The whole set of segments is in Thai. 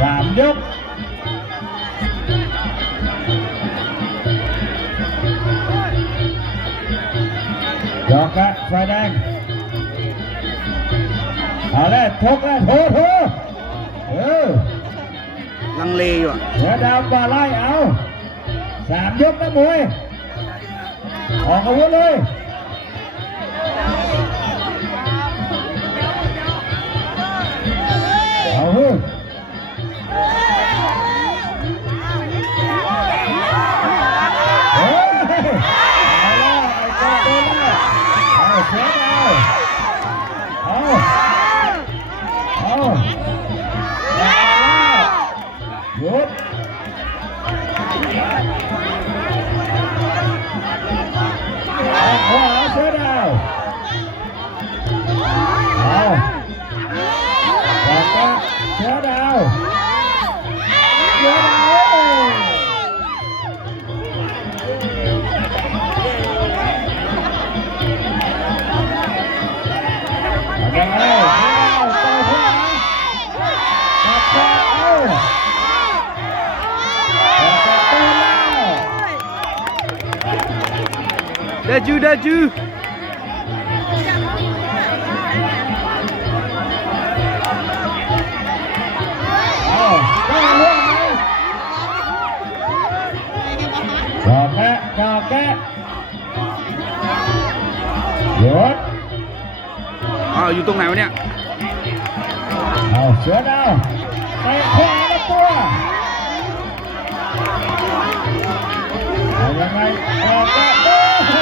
สามยกยอกละไฟแดงเอาแล้วชกแล้วโถโถเออลังเลอยู่อะเสือดาวปลาไล่เอาสามยกนะมวยออกอาวุธเลย เอาเสือดาวเอาเอาเอาแล้วหยุดออกขวาเสือดาวเอา เอายังไงเอาวอเอออยู่ตรงไหนวะเนี่ยเอาเสือดาวเตะขวาแล้วตัวยังไงจอกแกะโอ้โห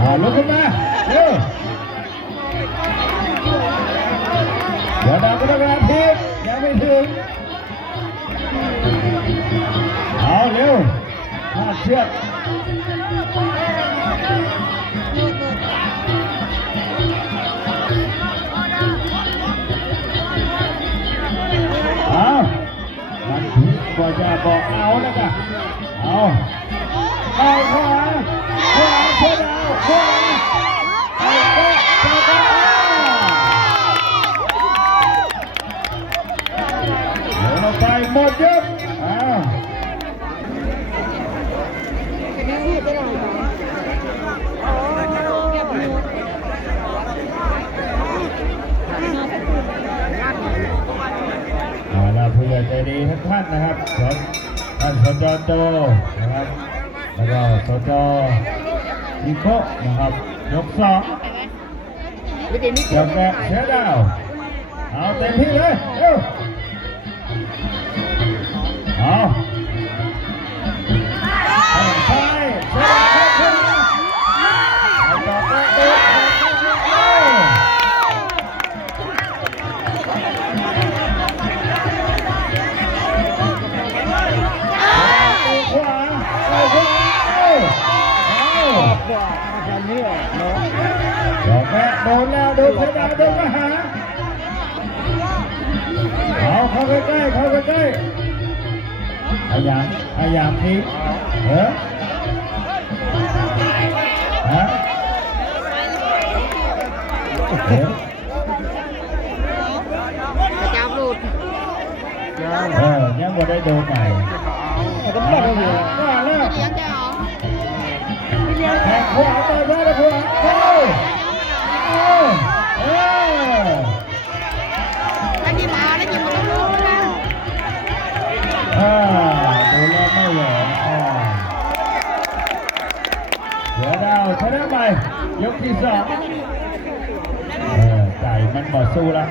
เอาลุกขึ้นมาเร็วเดี๋ยวดาวก็ต้องรับทีบยังไม่ถึงเอาเร็วพาดเชือก บอกเอาแล้วกันเอาเอาขวาขวาเชือดาวขวาเอาเตะเตะเตะเอาเดี๋ยวเราไปหมดยก ใจดีทุกท่านนะครับท่านสจโจนะครับ แล้วก็สจอีโคนะครับ ยกสองจับแกะเสียดาว เอาเต็มที่เลย เร็ว เอา แม่โดนแล้วโดนเสยดาวโดนมาหาเอาเข้าใกล้ๆเข้าใกล้ๆพยายามพยายามทีเออฮะเออจับหลุดเออยังไม่ได้โดนใหม่ก็มาแล้วมาแเสือดาวชนะไปยกที่สองเออใจมันบอสู้แล้ว